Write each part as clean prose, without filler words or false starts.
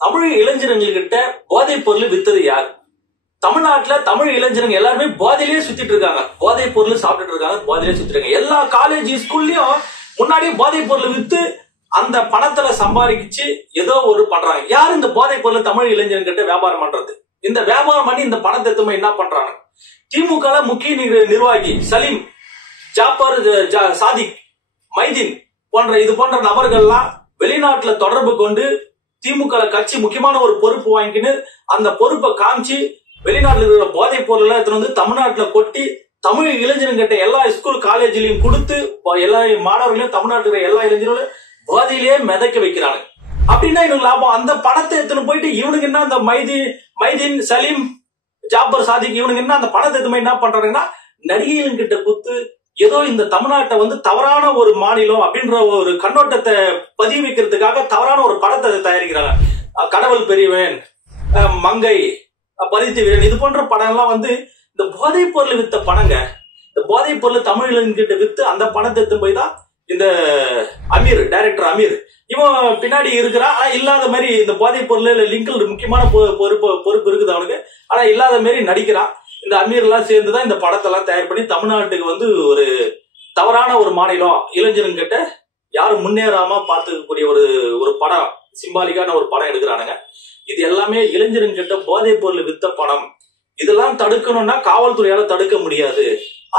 தமிழ் இளைஞர்கள்கிட்ட போதைப் பொருள் வித்தது யார்? தமிழ்நாட்டுல தமிழ் இளைஞர்கள் எல்லாருமே போதையிலேயே சுத்திட்டு இருக்காங்க. போதைப் பொருள் சாப்பிட்டுட்டு இருக்காங்க, போதையிலே சுத்திட்டு இருக்காங்க. எல்லா காலேஜ் ஸ்கூல்லயும் முன்னாடியே போதைப் பொருள் வித்து அந்த பணத்துல சம்பாதிச்சு ஏதோ ஒரு பண்றாங்க. யாரு இந்த போதைப் பொருள் தமிழ் இளைஞர்கிட்ட வியாபாரம் பண்றது? இந்த வியாபாரம் பண்ணி இந்த பணத்தை எடுத்து என்ன பண்றாங்க? திமுக முக்கிய நிர்வாகி சலீம், ஜாபர் சாதிக், மைதீன் இது போன்ற நபர்கள்லாம் வெளிநாட்டுல தொடர்பு கொண்டு திமுக கட்சி முக்கியமான ஒரு பொறுப்பு வாங்கின்னு அந்த பொறுப்பை காமிச்சு வெளிநாட்டுல இருக்கிற போதைப் பொருள் எடுத்துட்டு வந்து தமிழ்நாட்டுல கொட்டி தமிழ் இளைஞர்கிட்ட எல்லா ஸ்கூல் காலேஜ்லயும் கொடுத்து எல்லா மாணவர்களையும் தமிழ்நாட்டுல இருக்கிற எல்லா இளைஞர்களும் போதையிலேயே மிதக்க வைக்கிறாங்க. அப்படின்னா இவங்க லாபம். அந்த பணத்தை எடுத்துன்னு போயிட்டு இவனுக்கு என்ன, அந்த மைதீன், சலீம், ஜாபர் சாதிக் இவனுக்கு என்ன அந்த பணத்தை எடுத்து என்ன பண்றாங்கன்னா நடிகைகள் கிட்ட குத்து ஏதோ இந்த தமிழ்நாட்டை தவறான ஒரு மாநிலம் அப்படின்ற ஒரு கண்ணோட்டத்தை பதிவு வைக்கிறதுக்காக தவறான ஒரு படத்தை தயாரிக்கிறாங்க. கடவுள் பெரியவன், மங்கை, பரித்து வீரன் இது போன்ற படம் எல்லாம் இந்த போதைப் பொருள் வித்த பணங்க. இந்த போதைப் பொருள் தமிழ்கிட்ட வித்து அந்த பணத்தை எடுத்து போய் தான் இந்த அமீர், டைரக்டர் அமீர் இவன் பின்னாடி இருக்கிறான். ஆனா இல்லாத மாதிரி இந்த போதைப் பொருள் லிங்கில் முக்கியமான பொறுப்பு இருக்குது அவனுக்கு. ஆனா இல்லாத மாதிரி நடிக்கிறான். இந்த அமீர் எல்லாம் சேர்ந்துதான் இந்த படத்தை எல்லாம் தயார் பண்ணி தமிழ்நாட்டுக்கு ஒரு தவறான ஒரு மாநிலம் இளைஞர்கிட்ட யாரும் முன்னேறாம பார்த்துக்கக்கூடிய ஒரு படம், சிம்பாலிக்கான ஒரு படம் எடுக்கிறானுங்க. இது எல்லாமே இளைஞர்கிட்ட போதைப் பொருள் வித்த படம். இதெல்லாம் தடுக்கணும்னா காவல்துறையால தடுக்க முடியாது,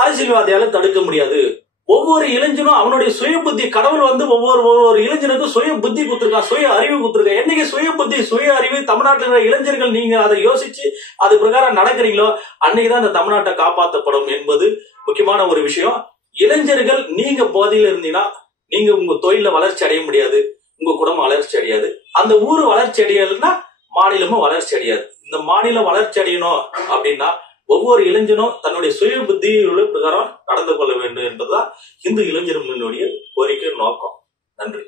அரசியல்வாதியால தடுக்க முடியாது. ஒவ்வொரு இளைஞனும் அவனுடைய சுய புத்தி, கடவுள் ஒவ்வொரு இளைஞனுக்கும் சுய புத்தி கொடுத்திருக்கான், சுய அறிவு கொடுத்திருக்கான். என்னைக்கு சுய புத்தி, சுய அறிவு தமிழ்நாட்டில் இருக்கிற இளைஞர்கள் நீங்க அதை யோசிச்சு அது பிரகாரம் நடக்கிறீங்களோ அன்னைக்குதான் இந்த தமிழ்நாட்டை காப்பாற்றப்படும் என்பது முக்கியமான ஒரு விஷயம். இளைஞர்கள் நீங்க போதையில இருந்தீங்கன்னா நீங்க உங்க தொழில வளர்ச்சி அடைய முடியாது, உங்க குடும்பம் வளர்ச்சி அடையாது, அந்த ஊரு வளர்ச்சி அடையாதுன்னா மாநிலமும் வளர்ச்சி அடையாது. இந்த மாநிலம் வளர்ச்சி அடையணும் அப்படின்னா ஒவ்வொரு இளைஞனும் தன்னுடைய சுய புத்தியுள்ள பிரகாரம் நடந்து கொள்ள வேண்டும் என்பதுதான் இந்து இளைஞர் முன்னுடைய கோரிக்கை நோக்கம். நன்றி.